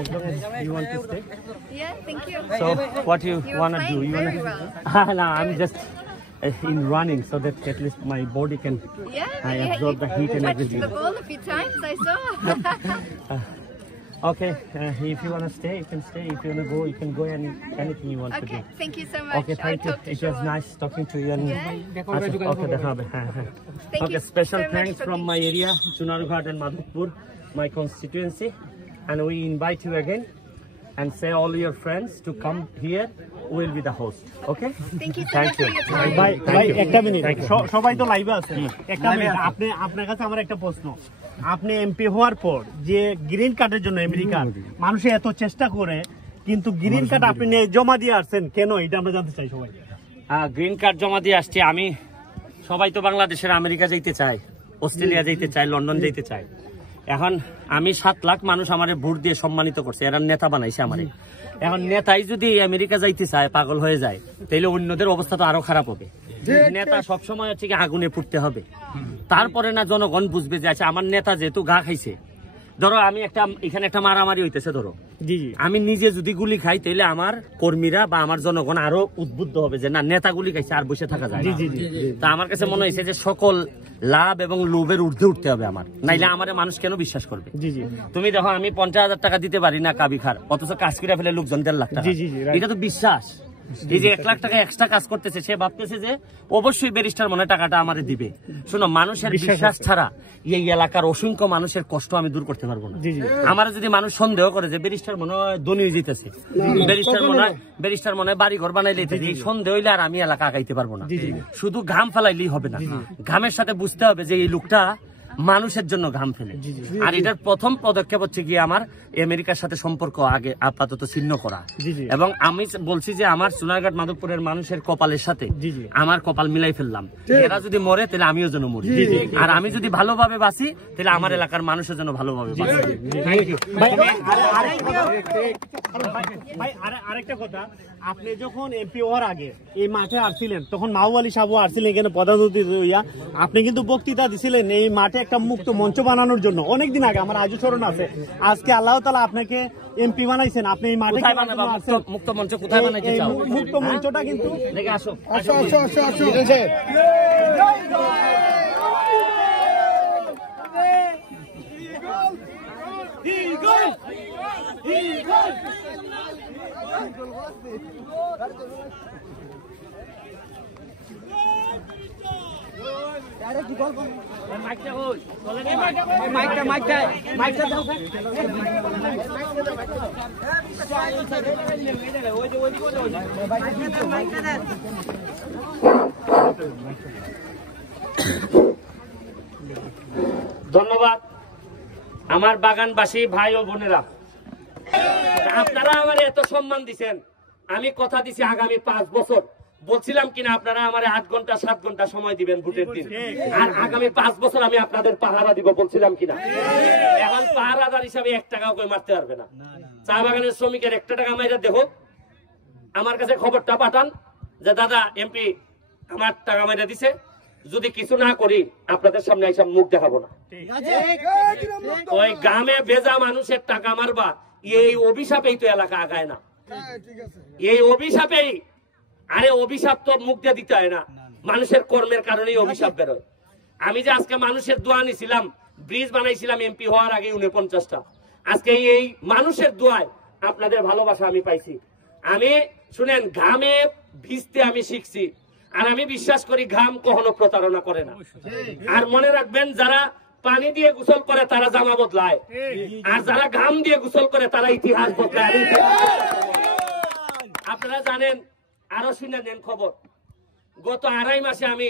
As long as you want to stay. Yeah, thank you. So what you wanna do? You Very wanna? well. No, I'm just in running so that at least my body can absorb the heat and touched everything. the ball a few times, I saw. Okay, if you wanna stay, you can stay. If you wanna go, you can go. Anything you want to do. Okay, thank you so much. Okay, thank you. It was nice talking to you. And okay, special thanks from my area, Chunarghat and Madhupur, my constituency, and we invite you again and say all your friends to come here. We'll be the host. Okay? Thank you so much for your time. Thank you. একটা minute সবাই তো লাইভে আছে একটা minute আপনার কাছে আমার একটা প্রশ্ন আপনি এমপি হওয়ার পর যে গ্রিন কার্ডের জন্য আমেরিকা মানুষ এত চেষ্টা করে কিন্তু গ্রিন কার্ড আপনি জমা দিয়ে আসছেন কেন এটা আমরা জানতে চাই সবাই গ্রিন কার্ড জমা দিয়ে আসছি আমি সবাই তো বাংলাদেশের আমেরিকা যাইতে চায় অস্ট্রেলিয়া যাইতে চায় লন্ডন যাইতে চায় এখন আমি 7 লাখ মানুষ আমারে ভোট দিয়ে সম্মানিত করছে এরা নেতা বানাইছে আমারে এখন নেতাই যদি আমেরিকা যাইতে চায় পাগল হয়ে যায় তাহলে অন্যদের অবস্থা তো আরো খারাপ হবে নেতা সবসময় হচ্ছে কি আগুনে ফুটতে হবে তারপরে না জনগণ বুঝবে যে আচ্ছা আমার নেতা যেহেতু গা খাইছে ধরো আমি এখানে একটা মারামারি হইতেছে ধরো আমি নিজে যদি গুলি খাই তাহলে আমার কর্মীরা বা আমার জনগণ আরো উদ্বুদ্ধ হবে যে না নেতা গুলি খাইছে আর বসে থাকা যায় তা আমার কাছে মনে হয়েছে যে সকল লাভ এবং লোভের ঊর্ধ্বে উঠতে হবে আমার নাইলে আমার মানুষ কেন বিশ্বাস করবে তুমি দেখো আমি 50,000 টাকা দিতে পারি না কাবি খার অথচ কাজ করে ফেলে লোকজন 1.5 লাখ টাকা এটা তো বিশ্বাস এই যে 1 লাখ টাকা এক্সট্রা কাজ করতেছে সে ভাবতেছে যে অবশ্যই ব্যারিস্টার মনে টাকাটা আমারে দিবে শোনো মানুষের বিশ্বাস ছাড়া এই এলাকার অসংখ্য মানুষের কষ্ট আমি দূর করতে পারবো না আমার যদি মানুষ সন্দেহ করে যে ব্যারিস্টার মনে হয় ধনী হয়ে যেতেছে ব্যারিস্টার মনে হয় বাড়ি ঘর বানাই লেতেছে এই সন্দেহ হইলে আর আমি এলাকা আগাইতে পারবো না শুধু ঘাম ফেলাইলেই হবে না ঘামের সাথে বুঝতে হবে যে এই লোকটা মানুষের জন্য ঘাম ফেলে আর এটার প্রথম পদক্ষেপ হচ্ছে গিয়ে আমার আমেরিকার সাথে সম্পর্ক আগে আপাতত ছিন্ন করা এবং আমি বলছি যে আমার সোনারঘাট মাধবপুরের মানুষের কপালের সাথে আমার কপাল মিলাই ফেললাম এরা যদি মরে তাহলে আমিও যেন মরি আর আমি যদি ভালোভাবে বাঁচি তাহলে আমার এলাকার মানুষের জন্য ভালোভাবে বাঁচি থ্যাংক ইউ ভাই আরেকটা কথা আপনি যখন এমপি হওয়ার আগে এই মাঠে আসছিলেন তখন মাহবুব আলী সাহেব আসছিলেন এখানে প্রধান অতিথি হইয়া আপনি কিন্তু বক্তৃতা দিছিলেন এই মাঠে একটা মুক্ত মঞ্চ বানানোর জন্য অনেকদিন আগে আমার আজও স্মরণ আছে আজকে আল্লাহ তাআলা আপনাকে এমপি বানাইছেন আপনি এই মাঠে মুক্ত মঞ্চ কোথায় বানাইতে চাও মুক্ত মঞ্চটা কিন্তু দেখে আসো আসো ধন্যবাদ আমার বাগানবাসী ভাই ও বোনেরা আপনারা আমার এত সম্মান দিচ্ছেন আমি কথা দিছি আগামী 5 বছর বলছিলাম কিনা আপনারা আমার 8 ঘন্টা 7 ঘন্টা সময় দিবেন ভোটের দিন আর আগামী 5 বছর আমি আপনাদের পাহারা দিব বলছিলাম কিনা এখন পাহারাদার হিসাবে 1 টাকাও কই মারতে পারবে না চা বাগানের শ্রমিকের 1 টাকা মাইরা দেখো আমার কাছে খবরটা পাঠান যে দাদা এমপি আমার টাকা মাইরা দিছে যদি কিছু না করি আপনাদের সামনে এসে মুখ দেখাবো না ওই গ্রামে বেজা মানুষের টাকা মারবা এই অভিশাপেই তো এলাকা আগায় না এই অভিশাপেই আরে অভিশাপ তো মুখ দিয়ে দিতে হয় না মানুষের কর্মের কারণেই অভিশাপ বেরোয় আমি যে আজকে মানুষের দোয়া নিছিলাম ব্রিজ বানাইছিলাম এমপি হওয়ার আগে 49টা আজকে এই মানুষের দোয়ায় আপনাদের ভালোবাসা আমি পাইছি আমি শুনেন ঘামে ভিজতে আমি শিখছি আর আমি বিশ্বাস করি ঘাম কখনো প্রতারণা করে না আর মনে রাখবেন যারা পানি দিয়ে গোসল করে তারা জামা বদলায় আর যারা ঘাম দিয়ে গোসল করে তারা ইতিহাস বদলায় আপনারা জানেন আরো শুনে নেন খবর গত 2.5 মাসে আমি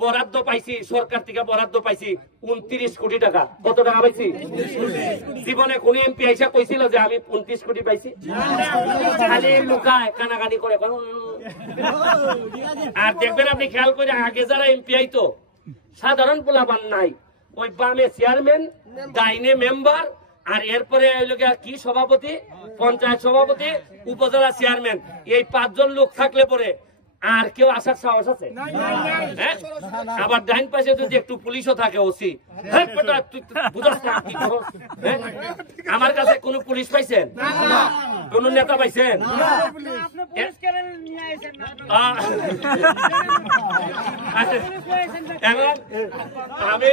বরাদ্দ পাইছি সরকার থেকে বরাদ্দ পাইছি 29 কোটি টাকা কত টাকা পাইছি জীবনে কোন এমপি আইসা কইছিল যে আমি 29 কোটি পাইছি খালি লুকায় কানাকানি করে আর দেখবেন আপনি খেয়াল করে আগে যারা এমপি আইতো সাধারণ পোলাপান নাই ওই বামে চেয়ারম্যান ডাইনে মেম্বার আর এরপরে কি সভাপতি পঞ্চায়েত সভাপতি উপজেলা চেয়ারম্যান এই 5 জন লোক থাকলে পরে আর কেউ আসার সাহস আছে? হ্যাঁ? আবার ডাইন পাশে যদি একটু পুলিশও থাকে ওসি, আমার কাছে কোন পুলিশ পাইছেন? কোন নেতা পাইছেন? এখন আমি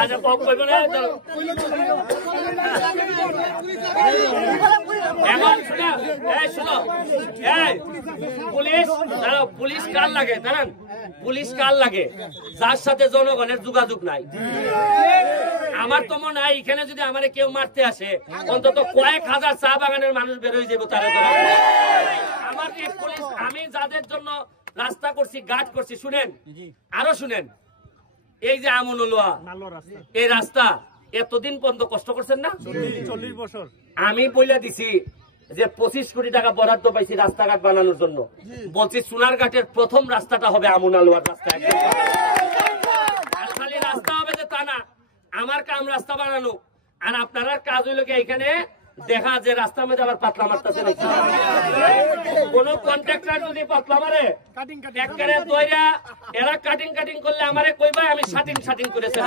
আচ্ছা কম করবো না। এখন শুনো পুলিশ পুলিশ কার লাগে জানেন? পুলিশ কার লাগে? যার সাথে জনগণের যোগাযোগ নাই। আমার তো মনে হয় এখানে যদি আমার কেউ মারতে আসে অন্তত কয়েক হাজার চা বাগানের মানুষ বের হয়ে যাবো তারা। আমার এই পুলিশ, আমি যাদের জন্য রাস্তা করছি, গার্ড করছি, শুনেন আরো শুনেন, এই যে আমনুল্লাহ এই রাস্তা এতদিন পর্যন্ত কষ্ট করছেন না? 40 বছর আমি বইলা দিছি যে 25 কোটি টাকা বরাদ্দ পাইছি রাস্তাঘাট বানানোর জন্য। বলছি সোনারঘাটের প্রথম রাস্তাটা হবে আমনুল্লাহর রাস্তা। খালি রাস্তা হবে যে তা না, আমার কাম রাস্তা বানানো, আর আপনার কাজ হইল কি এখানে দেখা যে রাস্তার মধ্যে আবার পাতলা মারতেছে নাকি। কোন কন্ট্রাক্টর যদি পাতলা মারে একবারে দইরা এরা কাটিং করলে আমারে কইবা আমি শাটিং করেছে।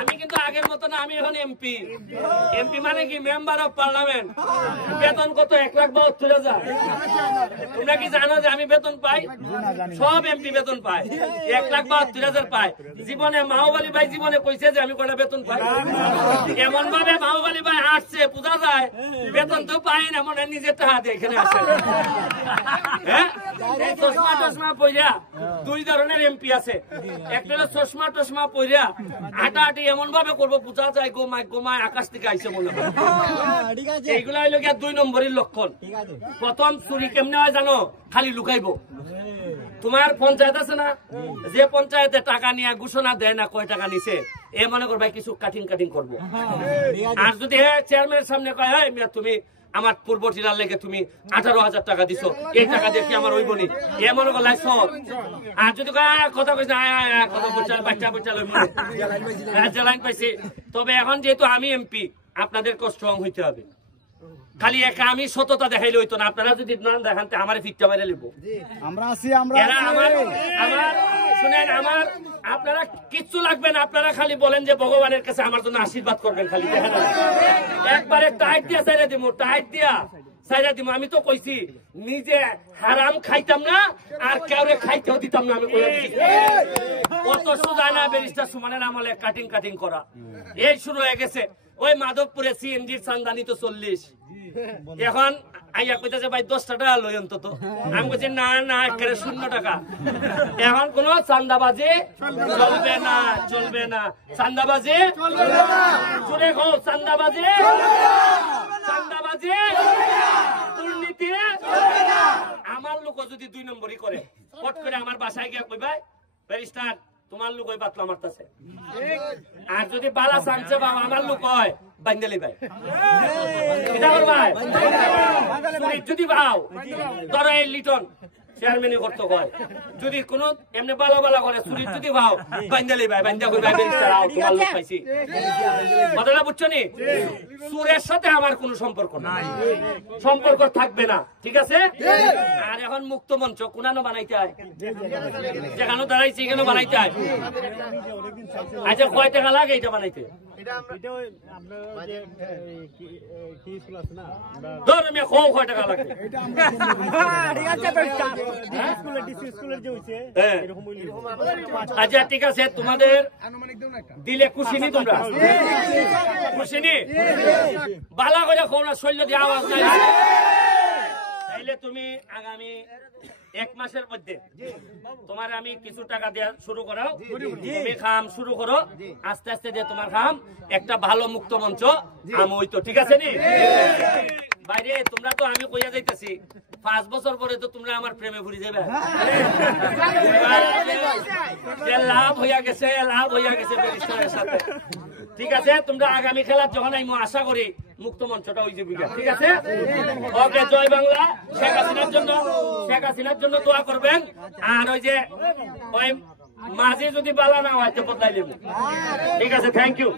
আমি কিন্তু আগের মতো না, আমি এখন এমপি। এমপি মানে কি? Member of parliament. বেতন কত? 1,72,000। তোমরা কি জানো যে আমি বেতন পাই? সব এমপি বেতন পায়, 1,72,000 পায়। জীবনে মাহবালি ভাই জীবনে কইছে যে আমি কটা বেতন পাই? এমন ভাবে মাহবালি ভাই আসছে বোঝা যায় বেতন তো পাই না, মনে নিজের টাকা দিয়ে এখানে আসে। হ্যাঁ, এই চশমা পইরা দুই ধরনের এমপি আছে। একটা হলো চশমা পইরা হাঁটাহাঁটি এমন ভাবে করবো বোঝা যায় গোমায় আকাশ থেকে আইসে মনে হয়। এইগুলা হইল গিয়া 2 নম্বরের লক্ষণ। প্রথম চুরি কেমনে হয় জানো? খালি লুকাইবো। তোমার পঞ্চায়েত আছে না, যে পঞ্চায়েতে টাকা নিয়ে ঘোষণা দেয় না কয় টাকা নিছে, এ মনে করবে কিছু কাটিং করবো। আর যদি চেয়ারম্যানের সামনে কয় হয় তুমি আমার পূর্ব টিলার লেগে তুমি 18,000 টাকা দিছো, এই টাকা দিয়ে কি আমার হইব নি, এ মনে করলে সব। আর যদি কথা কইছে বাচ্চা জ্বালাইন পাইছে। তবে এখন যেহেতু আমি এমপি, আপনাদেরকে স্ট্রং হইতে হবে। খালি একা আমি সততা দেখাইলে হইতো না, আপনারা যদি না দেখান আমার ফিটটা বাইরে লিখব। শুনেন, আমার আপনারা কিচ্ছু লাগবে না, আপনারা খালি বলেন যে ভগবানের কাছে আমার জন্য আশীর্বাদ করবেন। খালি একবারে টাইট দিয়া চাইরা দিব, আমি তো কইছি নিজে হারাম খাইতাম না আর কাউরে খাইতেও দিতাম না। আমি কত সোজা না ব্যারিস্টার সুমনের আমলে কাটিং করা। এই শুরু হয়ে গেছে। ওই মাধবপুরে সিএনজির চান্দানি তো 40, এখন আইয়া কইতাছে ভাই 10 টাকা লই অন্তত। আমি বলছি না একেবারে 0 টাকা। এখন কোন চান্দাবাজি চলবে না। চান্দাবাজি জুড়ে খো, চান্দাবাজি দুর্নীতি। আমার লোক যদি 2 নম্বরই করে, ফট করে আমার বাসায় গিয়া কই ভাই ব্যারিস্টার তোমার লোক ওই বাতলা মারতেছে। আর যদি বালা চানছে বা আমার লোক হয় বান্দালি ভাই যদি ভাও ধরো এই লিটন চেয়ারম্যান করতে হয়, যদি কোন এমনি বালা করে চুরি যদি ভাও বান্দালি ভাই বান্দা কই ভাই ব্যারিস্টার আও তোমার লোক পাইছি। কথাটা বুঝছো নি? চুরের সাথে আমার কোনো সম্পর্ক নাই, সম্পর্ক থাকবে না, ঠিক আছে? আর এখন মুক্ত মঞ্চ কোনানো বানাইতে হয়, যেখানে দাঁড়াইছি এখানে বানাইতে হয়। আচ্ছা কয় টাকা লাগে এটা বানাইতে? আচ্ছা ঠিক আছে, তোমাদের দিলে খুশি নি? তোমরা খুশি নি? বালা করে খোলা শৈল্য দিয়ে আওয়াজ নাই। তাইলে তুমি আগামী 1 মাসের মধ্যে তোমার আমি কিছু টাকা দেওয়া শুরু করাও, তুমি খাম শুরু করো, আস্তে আস্তে দিয়ে তোমার খাম একটা ভালো মুক্ত মঞ্চ আম হইতো, ঠিক আছে নি? বাইরে তোমরা তো আমি কইয়া যাইতেছি 5 বছর পরে তো তোমরা আমার প্রেমে ঘুরে যাবে। লাভ হইয়া গেছে ব্যারিস্টারের সাথে, ঠিক আছে? তোমরা আগামী খেলার যখন আমি আশা করি মুক্ত মঞ্চটা হয়ে যাবে, ঠিক আছে? ওকে, জয় বাংলা। শেখ হাসিনার জন্য দোয়া করবেন। আর ওই যে ওই মাঝে যদি বালা না হয় তো বদলাই দেব, ঠিক আছে? Thank you.